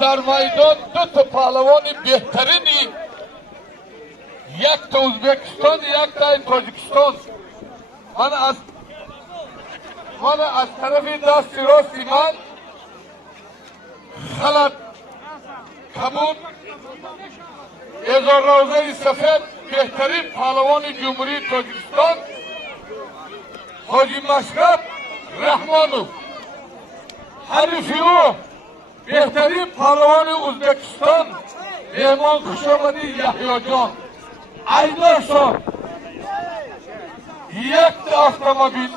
در میدان دو تا پهلوان بهترینی، یک تا ازبکستان یک تا تاجیکستان. من از طرف دست راستی من خلط کبود ازار روزه سفید بهترین پهلوان جمهوری تاجیکستان حاجی مشرف رحمانوف، حریفی او بهترین پهلوان ازبکستان مهمان خوشامدی یحیی جان ایدار صاحب، یک اتومبیل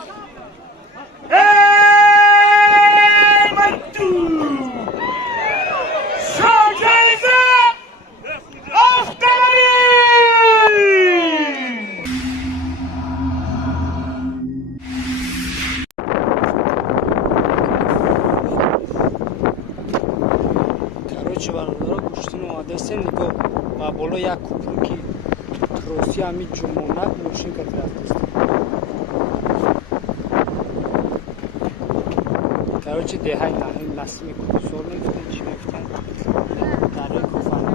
برادرها گوشتین اومده است نگاه و بالا یک کوپر که تروسی همین جمعونت موشین کرده رفته است. کروچه دهی نهیم نسلی کدوسور نگفتن چی نگفتن دره کفنه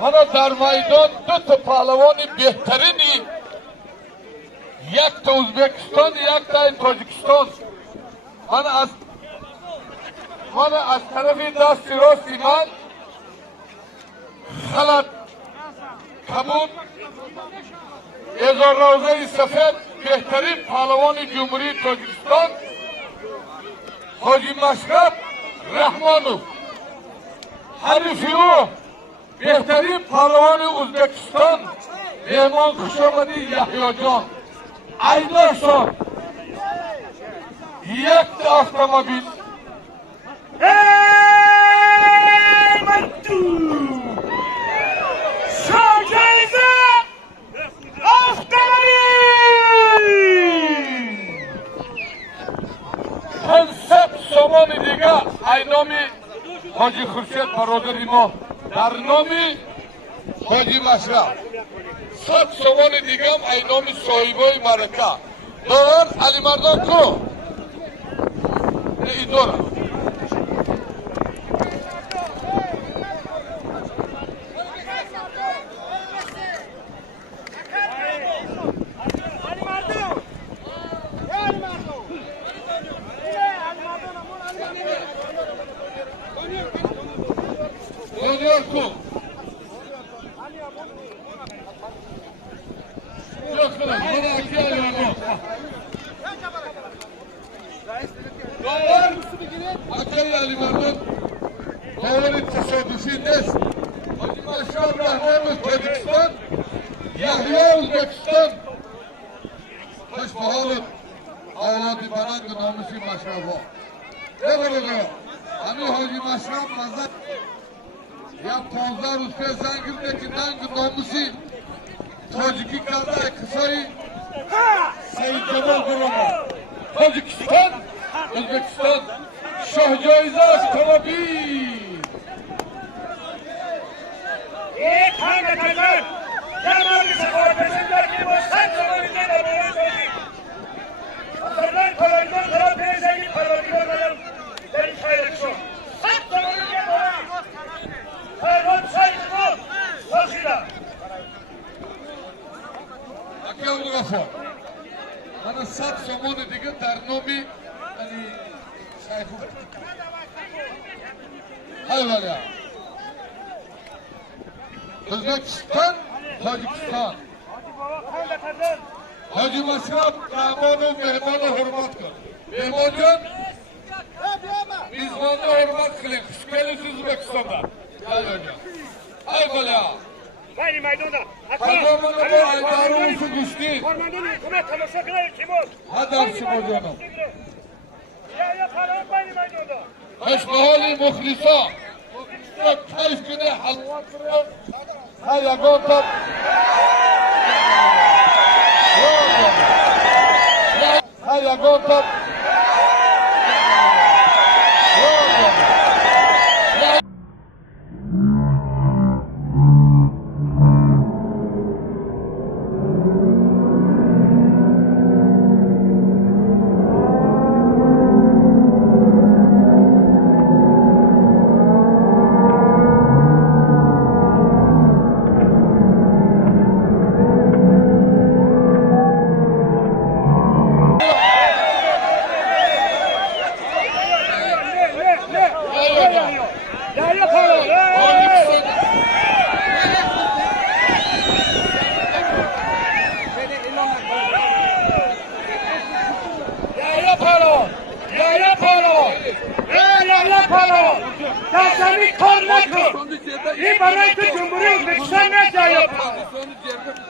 من در میدان دو تا پهلوان بهترینی، یک تا ازبکستان یک تا تاجیکستان. من از طرف دست راستی من خلط کبود ازار روزه سفید بهترین پهلوان جمهوری تاجیکستان حاجی مشرف رحمانوف، حریفی او بهترین پهلوان ازبکستان مهمان خوشامدی یحیی جان ایدار صاحب، یک اتومبیل کنسپت سامان دیگه اینامی حاجی خورشید برادری ما در نامی حاجی مشرف، صد سامان دیگه هم اینامی صاحبای مرکه دارن. علی مردان کو ای دارن علی مردان باور تصادفی نیست. حاجی مشرف رحمانوف تاجیکستان، یحیی ازبکستان. خوش به حالت اولاد بلند و ناموسی مشرف ها. بگو همین حاجی مشرف مزد یا 15 روز پیش زنگ کرده که ننگ ناموسی تاجیکی کرده کسایی سید جمال گروه تاجیکستان ازبکستان شاه جایزه اتومبیل یک همه تمامی سفارت بسیار که با سن زمانی دیده باید باشید اصلا پرایدان دارم پیزنی پرایدان دارم در این خیلی شد سن زمانی دیده باید پرایدان سایز بود باشیدم اکی هم غفار من 100 سامان دیگه در نامی شیخو حیوانیا ازبکستان تاجیکستان حاجی مشرف رحمان و مهمان حرمت کن. مهمان جان میزبان حرمت کنیم. خوش گلیش ازبکستان دا ای بلیا بین میدان پیغامون با ایدارو سو گشتی کارمندان حکومت تماشا کنه کی بود هدر شما جانم یا پالان بین میدان اشبهالی مخلصا کیف کنه حلوات رو ها یکان تا ها یکان تا یا پالان در زمین کار نکن این برای تو جمهوری ازبکستان نیست یا پالان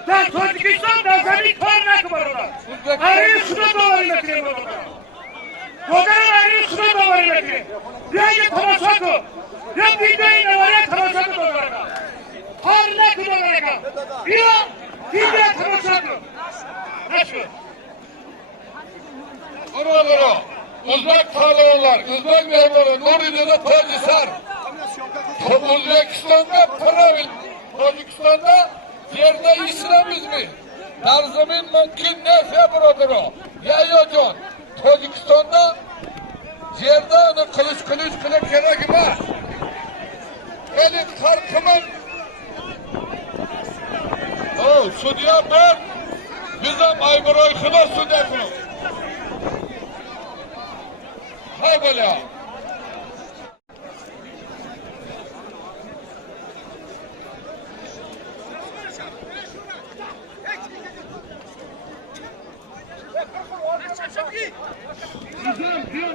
در تاجیکستان در زمین کار نکن برادر برای خدا باوری نکنیم برادر برای خدا باوری نکنیم بیا یه تماشا کن بیا ویدیوی نواره تماشا کن برادر کار نکن برادر بیا ویدیو تماشا کن نشون برو Uzbek pahlavanlar, Uzbek memurlar, Nuri'de Taci Sar. Uzbekistan'da Pravil, Tacikistan'da yerde İslamız mı? Dar zemin mümkün ne februardır o. Yayacan, Tacikistan'da yerde onu kılıç kılıp gerek var. Elin karkımın o Sudiya ben bizim Ayburay Kılar Sudiya ها بلا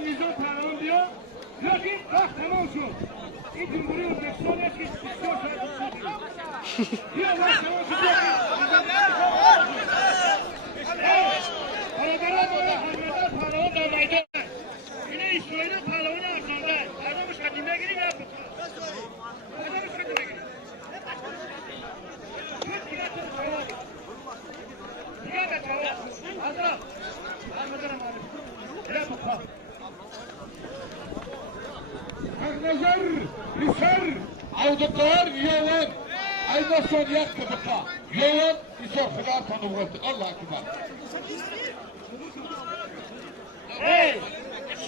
نظام پران بیا لیکن وقت تمام شد این جمهوری ازبکستان است که 24 ساعت بیا وقت تمام شد برادران پهلوان در میدان اینه اسرائیل پهلوان افغانستان مردمش خدمت نگیریم یا مردمش خدمت نگیریم دیگه بچه ها حضرت نظر بسر عودتار يوم أيضا صار يكتب يوم يصير خلال تنورت الله أكبر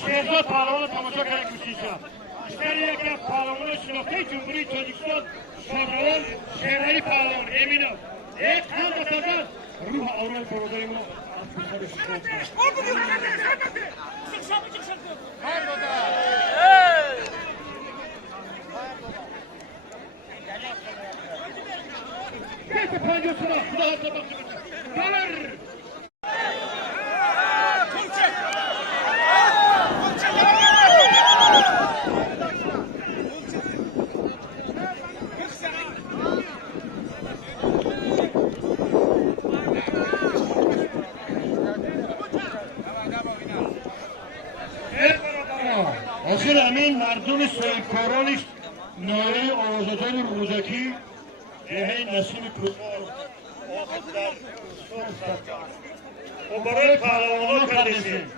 شهزاد پهلوان تماشا کنید کوشیشم اشتری یکی از پهلوان شناخته جمهوری تاجیکستان شهروان شهرهای پهلوان امینم یک هم بسازد روح آرای برادر ما بیت 50 سنه خدا هر طبق بر آخر همین مردم صاحبکارانش ناره آزادان روزکی جهه نسیم پروفار و برای پهلوانا کردیم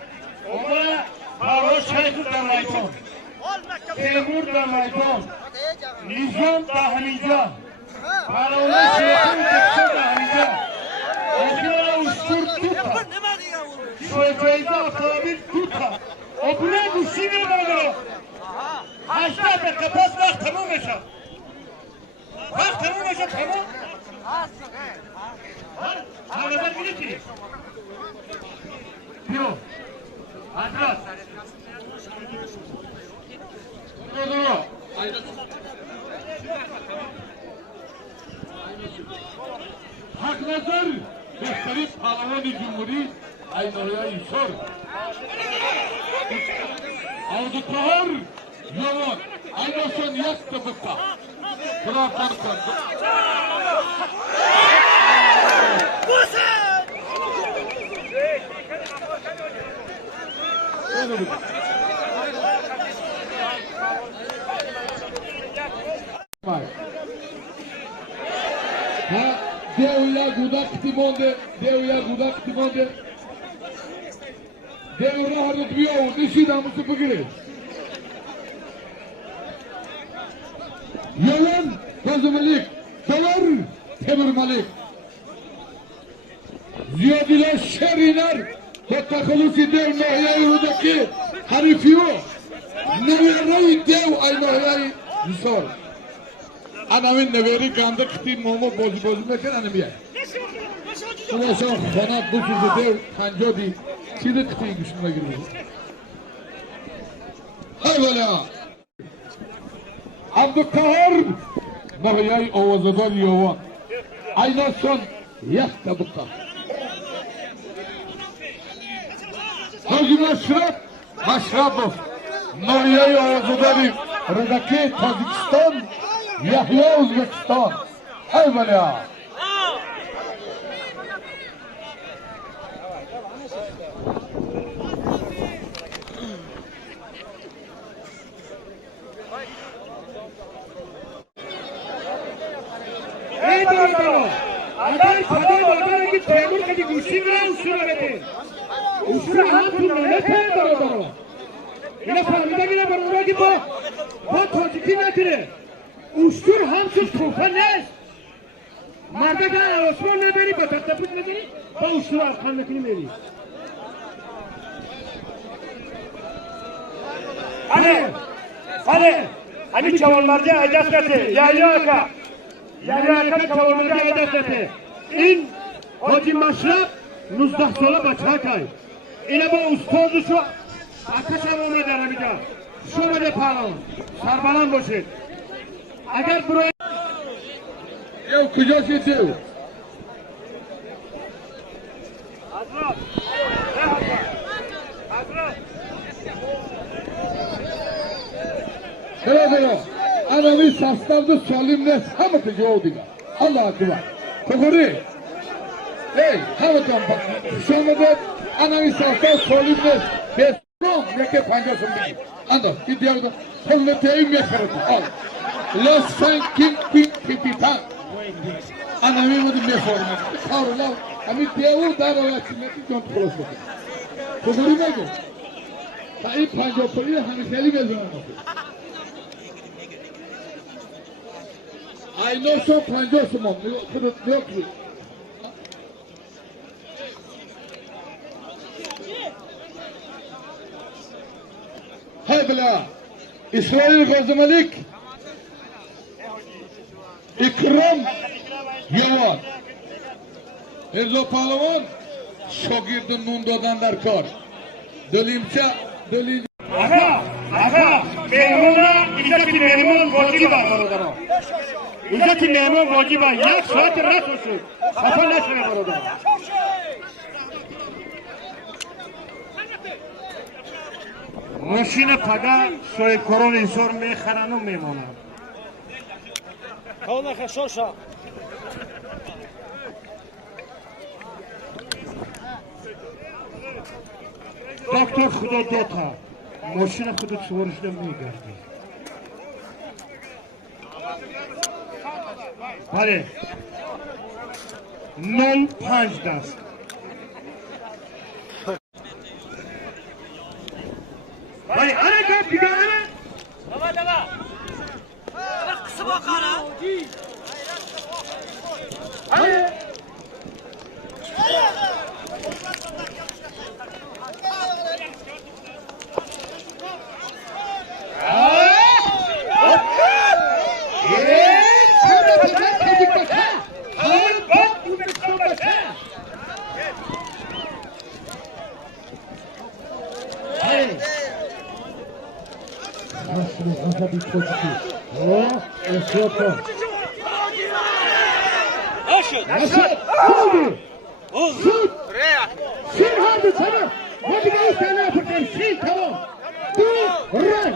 و برای پهلوان شیخ در میدان تیمور در میدان نظام در همینجا پهلوان شیخ در همینجا آخر اشتر توتا شویفیزا افرابیل توتا و برای گوشی میمانه 80 دقیقه پس وقت تموم میشه وقت تموم میشه تموم هر نظر میدید بیو حضرت حق نظر بهترین پهلوان جمهوری ایداریا ایشور عودتار یوان ایداشون یک طبقه برابر کن Devya gudak timonde, devya gudak timonde. Devra harut biyo, dişi namusu bugün. Yalan, Kazımalik, Davar, Temur Malik. Ziyadiler şeriner, Tektakılısı dev Nohya'yı harifiyo. Neveri dev ay Nohya'yı zor. Anamın neveri gandı kıtı momo bozu mekan anamiye. Ulaşan kanat bu sözü dev kanco değil. Çiğde kıtıyı güçlüğüne girmiş. Hayvala. Abdülkahar Nohya'yı ovazadan yovan. Ayna son yak tabukta. Hacı Maşrapov Nohya'yı ovazadan Rıdaki Tacikistan Yahya Uzbekistan. Hayvala. Hey doğru. Agar kadar doğru ki Temur kadi Gülşin'e usura verin. Usura hatun ne kadar doğru. Yine farmida yine barura ki bu toziki netire. Ustur hamsız tufan ne? Marda ka Osman ne beri batakta put ne beri? Bu ustura arkan ne kini beri. Hadi. Hani çavallarca ajas kate. Yaya çavallarca ajas kate. İn Hacı Maşrap Nuzdah sola başakay. İne bu ustazı şu arkadaşlar onu denemeyeceğim. Şunu da pahalı. Sarbalan boşu. Eğer buraya Yok kıcası dev. Hazret. Helal. Anamı sastavdı salimle hamıtı yoğdiga. Allah akbar. Kokori. Hey, hamıtı bak. Şamada anamı sastav salimle besrom neke pancasın bigi. Ando, idiyarda. Kolle teyim yakarıtı. Al. Los sankin pipitan. Anamı mıdı meforma. Kavrula. Ami devu darala çimeti jont kolosu. Kokori ne gö? Tayi pancapayı hamiteli bezin anlatı. I know so panjosum yok mu? Haybla İsrail Gazimalik İkram Yavan Erzo Palavan Şogirdi Nundo'dan darkar Delimça Aga. Memnun'a İzzet-i Memnun borcu var orada. İzzet-i Memnun borcu var. Yak saat rast olsun. Kafa nasıl var orada? Maşine paga soy koron insor me kharanu memona. Kauna khashosha. Doktor Xudo dota. Maşine Xudo çuvarışda migardi. Hadi. 0.5 dast. Hadi ana kap bigana. Dava. Kısa bakana. Hadi. bir çocuk. O, Esrata. Nasıl? Oldu. Şut. Şut harbi tamam. Hadi gel sen ne yapacaksın? Şut tamam. Dur. Run.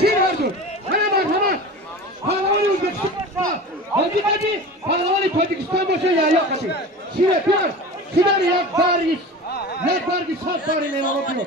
Şut harbi. Hemen. Palavan Özbekistan. Hadi. Palavan Tacikistan. باشه یا یا کسی شیره پیار شیدن یک بارگی صد باری میمانو پیار